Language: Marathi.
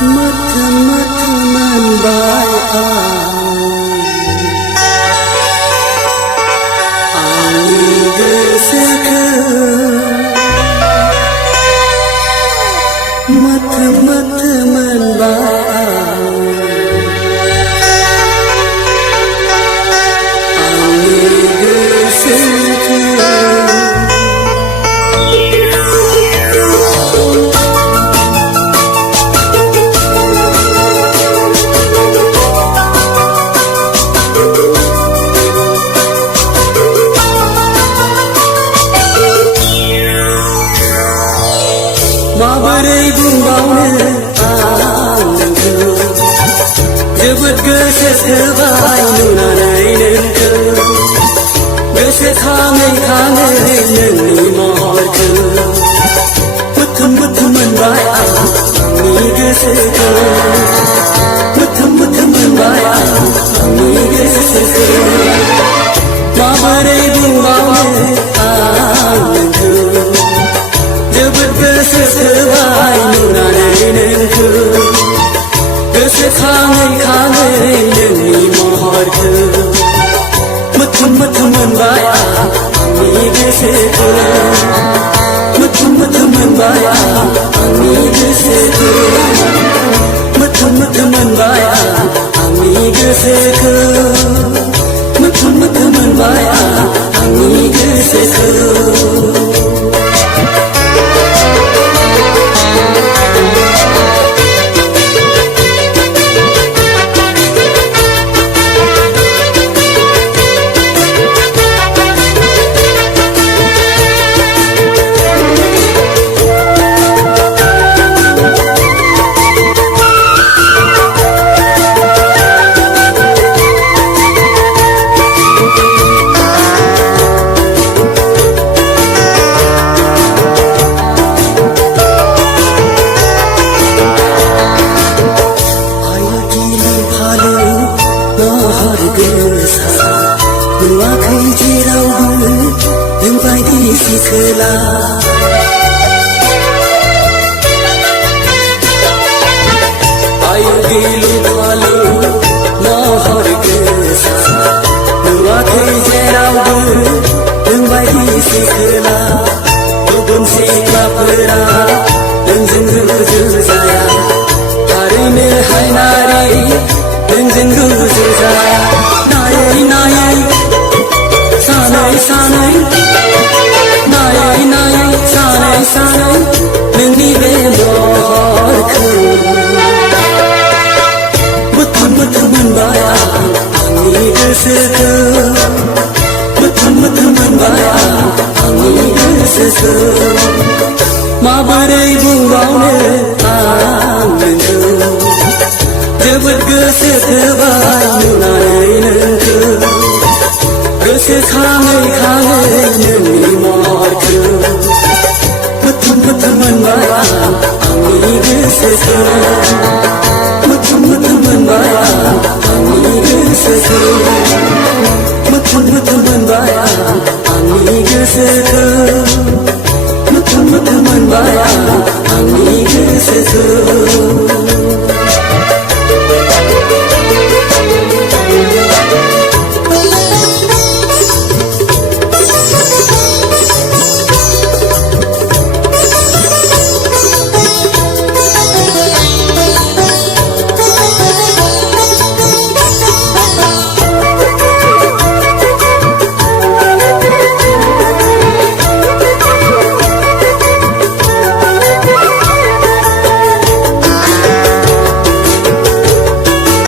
Teman-teman baik angin geseke teman-teman baik angin geseke माबोरै बुंबावनो आंखौ जोबोद गोसोथोबाय नुनानै नोंखौ गोसोखाङै खाङै नोंनि महरखौ मोथोम मोथोम मोनबाय आंनि गोसोखौ मोथोम मोथोम मोनबाय आंनि गोसोखौ माबोरै बुंबावनो आं नोंखौ जोबोद गोसोथोबाय नुनानै नोंखौ गोसोखाङै खाङै नोंनि महरखौ मोथोम मोथोम मोनबाय आंनि गोसोखौ मोथोम मोथोम मोनबाय आंनि गोसोखौ मोथोम मोथोम मोनबाय आंनि गोसोखौ मोथोम मोथोम मोनबाय आंनि गोसोखौ नुवाखै जेरावबो नोंबायदि सिखोला आयु गिलु फालु महर गोसा नुवाखै जेरावबो नोंबायदि सिखोला गुबुन सिख्लाफोरा नोंजों रुजुजाया थारैनो हायनारि नोंजों रुजुजाया नायै नायै सानै सानै नायै नायै सानै सानै नोंनि बे महरखौ मोथोम मोथोम मोनबाय आंनि गोसोखौ मोथोम मोथोम मोनबाय आंनि गोसोखौ माबोरै बुंबावनो आं नोंखौ जोबोद गोसोथोबाय नुनानै नोंखौ गोसोखाङै खाङै नोंनि महरखौ मोथोम मोथोम मोनबाय आंनि गोसोखौ मोथोम मोथोम मोनबाय आंनि गोसोखौ मोथोम मोथोम मोनबाय आंनि गोसोखौ